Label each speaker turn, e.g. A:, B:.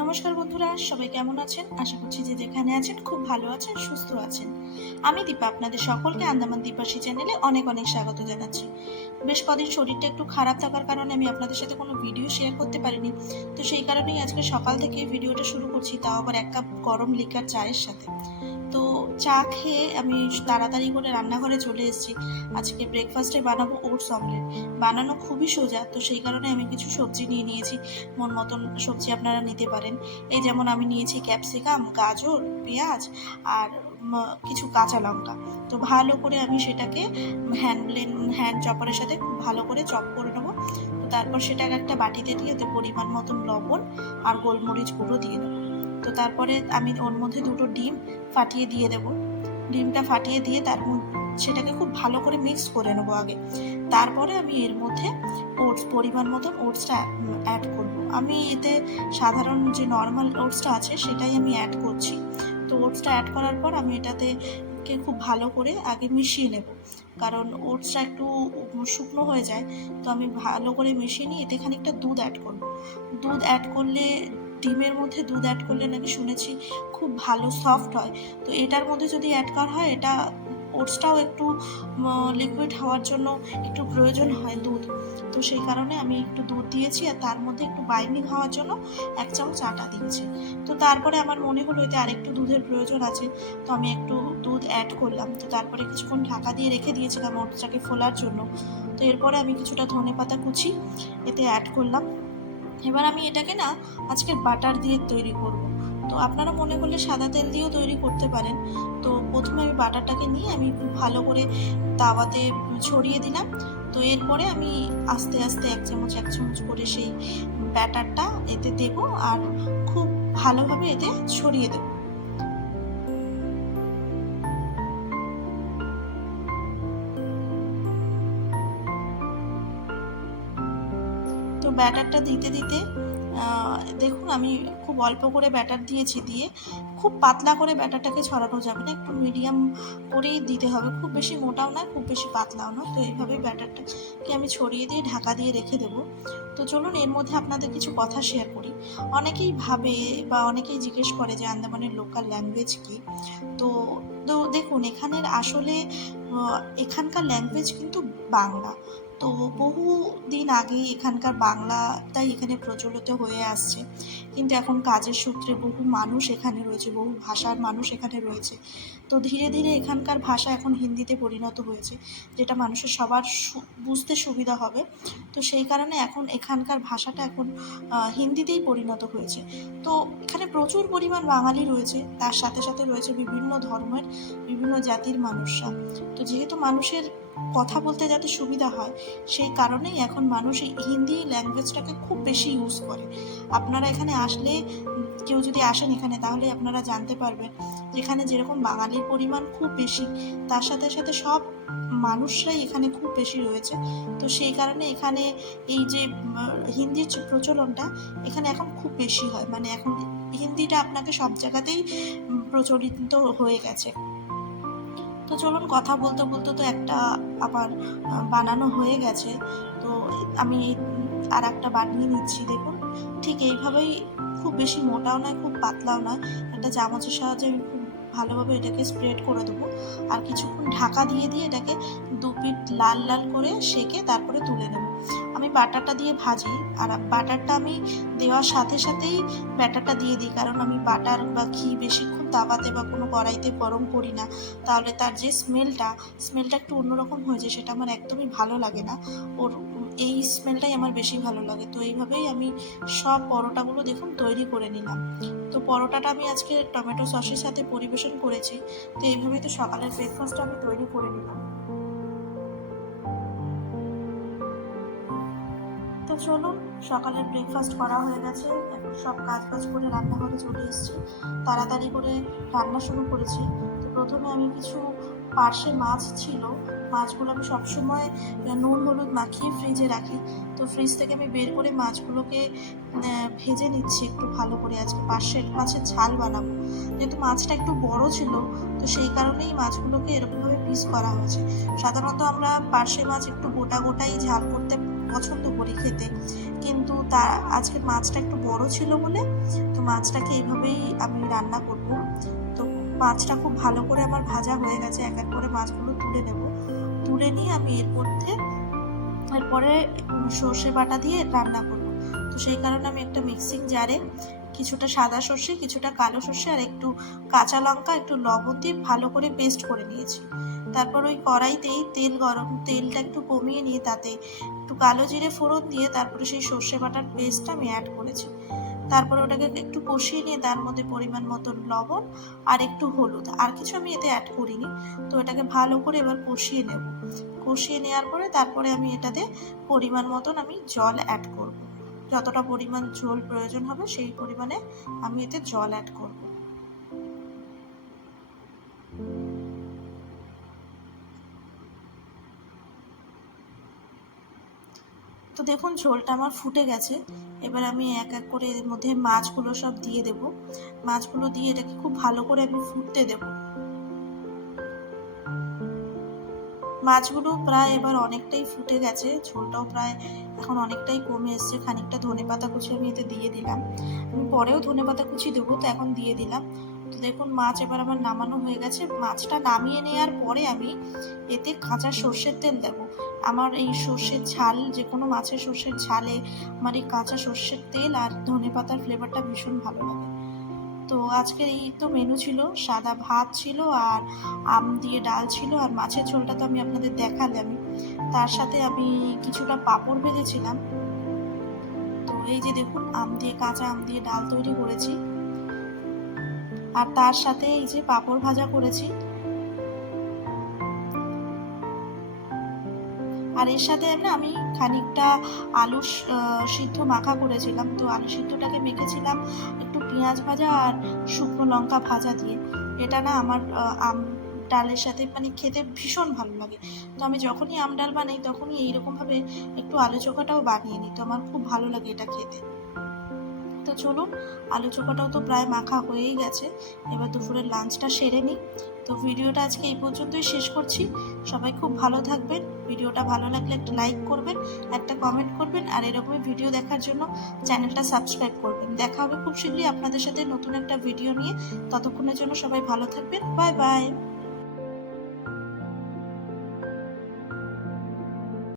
A: নমস্কার বন্ধুরা, সবাই কেমন আছেন? আশা করছি যে যেখানে আছেন খুব ভালো আছেন, সুস্থ আছেন। আমি দীপা, আপনাদের সকলকে আন্দামান দ্বীপাসী চ্যানেলে অনেক অনেক স্বাগত জানাচ্ছি। বেশ কদিন শরীরটা একটু খারাপ থাকার কারণে আমি আপনাদের সাথে কোনো ভিডিও শেয়ার করতে পারিনি। তো সেই কারণেই আজকে সকাল থেকে ভিডিওটা শুরু করছি, তাও আবার এক কাপ গরম লিকার চায়ের সাথে। তো চা খেয়ে আমি তাড়াতাড়ি করে রান্নাঘরে চলে এসেছি। আজকে ব্রেকফাস্টে বানাবো ওটস অমলেট বানানো খুবই সোজা, তো সেই কারণে আমি কিছু সবজি নিয়ে নিয়েছি। মন মতন সবজি আপনারা নিতে পারেন। এই যেমন আমি নিয়েছি ক্যাপসিকাম গাজর, পেঁয়াজ আর কিছু কাঁচা লঙ্কা। তো ভালো করে আমি সেটাকে হ্যান্ড ব্লেন হ্যান্ড চপারের সাথে খুব ভালো করে চপ করে নেব। তো তারপর সেটাকে একটা বাটিতে দিয়ে ওতে পরিমাণ মতন লবণ আর গোলমরিচ গুঁড়ো দিয়ে দেবো। তো তারপরে আমি ওর মধ্যে দুটো ডিম ফাটিয়ে দিয়ে দেবো। ডিমটা ফাটিয়ে দিয়ে তার সেটাকে খুব ভালো করে মিক্স করে নেব আগে। তারপরে আমি এর মধ্যে ওটস পরিমাণ মতন ওটসটা অ্যাড করব। আমি এতে সাধারণ যে নর্মাল ওটসটা আছে সেটাই আমি অ্যাড করছি। তো ওটসটা অ্যাড করার পর আমি এটাতে কে খুব ভালো করে আগে মিশিয়ে নেব। কারণ ওটসটা একটু শুকনো হয়ে যায়, তো আমি ভালো করে মিশিয়ে নিয়ে এতে খানিকটা দুধ অ্যাড করব। দুধ অ্যাড করলে ডিমের মধ্যে দুধ অ্যাড করলে নাকি শুনেছি খুব ভালো সফট হয়। তো এটার মধ্যে যদি অ্যাড করা হয়, এটা ওটসটাও একটু লিকুইড হওয়ার জন্য একটু প্রয়োজন হয় দুধ। তো সেই কারণে আমি একটু দুধ দিয়েছি আর তার মধ্যে একটু বাইন্ডিং হওয়ার জন্য এক চামচ আটা দিয়েছি। তো তারপরে আমার মনে হলো এতে আরেকটু দুধের প্রয়োজন আছে, তো আমি একটু দুধ অ্যাড করলাম। তো তারপরে কিছুক্ষণ ঢাকা দিয়ে রেখে দিয়েছিলাম ওটসটাকে ফোলার জন্য। তো এরপরে আমি কিছুটা ধনে পাতা কুচি এতে অ্যাড করলাম। এবার আমি এটাকে না আজকের বাটার দিয়ে তৈরি করব। তো আপনারা মনে করলে সাদা তেল দিয়েও তৈরি করতে পারেন। তো প্রথমে আমি বাটারটাকে নিয়ে আমি ভালো করে তাওয়াতে ছড়িয়ে দিলাম। তো এরপরে আমি আস্তে আস্তে এক চামচ এক চামচ করে সেই ব্যাটারটা এতে দেব আর খুব ভালোভাবে এতে ছড়িয়ে দেব। ব্যাটারটা দিতে দিতে দেখুন আমি খুব অল্প করে ব্যাটার দিয়েছি দিয়ে খুব পাতলা করে ব্যাটারটাকে ছড়ানো যাবে না, একটু মিডিয়াম করেই দিতে হবে। খুব বেশি মোটাও না, খুব বেশি পাতলাও না। তো এইভাবে ব্যাটারটাকে আমি ছড়িয়ে দিয়ে, ঢাকা দিয়ে রেখে দেবো। তো চলুন, এর মধ্যে আপনাদের কিছু কথা শেয়ার করি। অনেকেই ভাবে বা অনেকেই জিজ্ঞেস করে যে আন্দামানের লোকাল ল্যাঙ্গুয়েজ কী। তো তো দেখুন, এখানের আসলে এখানকার ল্যাঙ্গুয়েজ কিন্তু বাংলা। তো বহু দিন আগে এখানকার বাংলাটাই এখানে প্রচলিত হয়ে আসছে। কিন্তু এখন কাজের সূত্রে বহু মানুষ এখানে রয়েছে, বহু ভাষার মানুষ এখানে রয়েছে। তো ধীরে ধীরে এখানকার ভাষা এখন হিন্দিতে পরিণত হয়েছে, যেটা মানুষের সবার বুঝতে সুবিধা হবে। তো সেই কারণে এখন এখানকার ভাষাটা এখন হিন্দিতেই পরিণত হয়েছে। তো এখানে প্রচুর পরিমাণ বাঙালি রয়েছে, তার সাথে সাথে রয়েছে বিভিন্ন ধর্মের বিভিন্ন জাতির মানুষরা। তো যেহেতু মানুষের কথা বলতে যাতে সুবিধা হয়, সেই কারণেই এখন মানুষ এই হিন্দি ল্যাঙ্গুয়েজটাকে খুব বেশি ইউজ করে। আপনারা এখানে আসলে, কেউ যদি আসেন এখানে, তাহলে আপনারা জানতে পারবেন যেখানে যেরকম বাঙালির পরিমাণ খুব বেশি, তার সাথে সাথে সব মানুষরাই এখানে খুব বেশি রয়েছে। তো সেই কারণে এখানে এই যে হিন্দির প্রচলনটা, এখানে এখন খুব বেশি হয়। মানে এখন হিন্দিটা আপনাকে সব জায়গাতেই প্রচলিত হয়ে গেছে। তো চলুন কথা বলতে বলতে তো একটা আবার বানানো হয়ে গেছে। তো আমি আর একটা বানিয়ে নিচ্ছি, দেখুন। ঠিক এইভাবেই খুব বেশি মোটাও নয়, খুব পাতলাও নয়। একটা চামচের সাহায্যে আমি খুব ভালোভাবে এটাকে স্প্রেড করে দেবো। আর কিছুক্ষণ ঢাকা দিয়ে দিয়ে এটাকে দু পিঠ লাল লাল করে সেকে তারপরে তুলে নেব। আমি বাটারটা দিয়ে ভাজি, আর বাটারটা আমি দেওয়ার সাথে সাথেই ব্যাটারটা দিয়ে দিই, কারণ আমি বাটার বা ঘি বেশিক্ষণ তাওয়াতে বা কোনো কড়াইতে গরম করি না। তাহলে তার যে স্মেলটা স্মেলটা একটু অন্যরকম হয়ে যায়, সেটা আমার একদমই ভালো লাগে না। ওর, এই স্মেলটাই আমার বেশি ভালো লাগে। তো এইভাবেই আমি সব পরোটাগুলো দেখুন তৈরি করে নিলাম। তো পরোটাটা আমি আজকে টমেটো সসের সাথে পরিবেশন করেছি, তো এইভাবেই তো সকালের ব্রেকফাস্টটা আমি তৈরি করে নিলাম। তো চলুন, সকালের ব্রেকফাস্ট করা হয়ে গেছে। এখন সব কাজ বাজ করে রান্নাঘরে চলে এসেছি। তাড়াতাড়ি করে রান্না শুরু করেছি। তো প্রথমে আমি কিছু পার্শে মাছ ছিল মাছগুলো আমি সবসময় নুন, হলুদ মাখিয়ে ফ্রিজে রাখি। তো ফ্রিজ থেকে আমি বের করে মাছগুলোকে ভেজে নিচ্ছি একটু ভালো করে। আজকে পাশের মাছের ঝাল বানাবো। যেহেতু মাছটা একটু বড় ছিল, তো সেই কারণেই মাছগুলোকে এরকমভাবে পিস করা হয়েছে। সাধারণত আমরা পার্শে মাছ একটু গোটা গোটাই ঝাল করতে পছন্দ করি খেতে। কিন্তু তা, আজকে মাছটা একটু বড় ছিল বলে, তো মাছটাকে এইভাবেই আমি রান্না করব। তো মাছটা খুব ভালো করে আমার ভাজা হয়ে গেছে, এক এক করে মাছগুলো তুলে নেব। তুলে নিয়ে আমি এর মধ্যে, এরপরে সর্ষে বাটা দিয়ে রান্না করব। তো সেই কারণে আমি একটা মিক্সিং জারে কিছুটা সাদা সর্ষে, কিছুটা কালো সর্ষে আর একটু কাঁচা লঙ্কা, একটু লবণ দিয়ে ভালো করে পেস্ট করে নিয়েছি। তারপর ওই কড়াইতেই তেল গরম, তেলটা একটু কমিয়ে নিয়ে তাতে একটু কালো জিরে ফোড়ন দিয়ে তারপরে সেই সর্ষে বাটার পেস্টটা আমি অ্যাড করেছি। তারপরে ওটাকে একটু কষিয়ে নিয়ে তার মধ্যে পরিমাণ মতন লবণ আর একটু হলুদ। আর কিছু আমি এতে অ্যাড করিনি। তো এটাকে ভালো করে এবার কষিয়ে নেব। কষিয়ে নেওয়ার পরে তারপরে আমি এটাতে পরিমাণ মতন আমি জল অ্যাড করব। যতটা পরিমাণ ঝোল প্রয়োজন হবে সেই পরিমাণে আমি এতে জল অ্যাড করব। তো দেখুন, ঝোলটা আমার ফুটে গেছে। এবার আমি এক এক করে এর মধ্যে মাছগুলো সব দিয়ে দেব। মাছগুলো দিয়ে এটাকে খুব ভালো করে আমি ফুটতে দেব। মাছগুলো প্রায় এবার অনেকটাই ফুটে গেছে। ঝোলটাও প্রায় এখন অনেকটাই কমে এসছে। খানিকটা ধনে পাতা কুচি আমি এতে দিয়ে দিলাম। আমি পরেও ধনে পাতা কুচি দেবো, তো এখন দিয়ে দিলাম। তো দেখুন, মাছ এবার আমার নামানো হয়ে গেছে। মাছটা নামিয়ে নেওয়ার পরে আমি এতে কাঁচা সর্ষের তেল দেবো। আমার এই সর্ষের ঝাল যে কোনো মাছের সর্ষের ঝালে আমার এই কাঁচা সর্ষের তেল আর ধনে পাতার ফ্লেভারটা ভীষণ ভালো লাগে। তো আজকের এই তো মেনু ছিল, সাদা ভাত ছিল আর আম দিয়ে ডাল ছিল আর মাছের ঝোলটা তো আমি আপনাদের দেখালামই। তার সাথে আমি কিছুটা পাঁপড় ভেজেছিলাম। তো এই যে দেখুন, আম দিয়ে কাঁচা আম দিয়ে ডাল তৈরি করেছি। আর তার সাথে এই যে পাঁপড় ভাজা করেছি আর এর সাথে না আমি খানিকটা আলু সিদ্ধ মাখা করেছিলাম। তো আলু সিদ্ধটাকে মেখেছিলাম একটু পেঁয়াজ ভাজা আর শুকনো লঙ্কা ভাজা দিয়ে। এটা না আমার আম ডালের সাথে মানে খেতে ভীষণ ভালো লাগে। তো আমি যখনই আম ডাল বানাই তখনই এইরকমভাবে একটু আলু চোখাটাও বানিয়ে নিই। তো আমার খুব ভালো লাগে এটা খেতে। তো চলুন আলু চোখাটাও তো প্রায় মাখা হয়েই গেছে। এবার দুপুরের লাঞ্চটা সেরে নিই। তো ভিডিওটা আজকে এই পর্যন্তই শেষ করছি। সবাই খুব ভালো থাকবেন। ভিডিওটা ভালো লাগলে একটা লাইক করবেন, একটা কমেন্ট করবেন, আর এরকমই ভিডিও দেখার জন্য চ্যানেলটা সাবস্ক্রাইব করবেন। দেখা হবে খুব শীঘ্রই আপনাদের সাথে নতুন একটা ভিডিও নিয়ে। ততক্ষণের জন্য সবাই ভালো থাকবেন। Bye bye.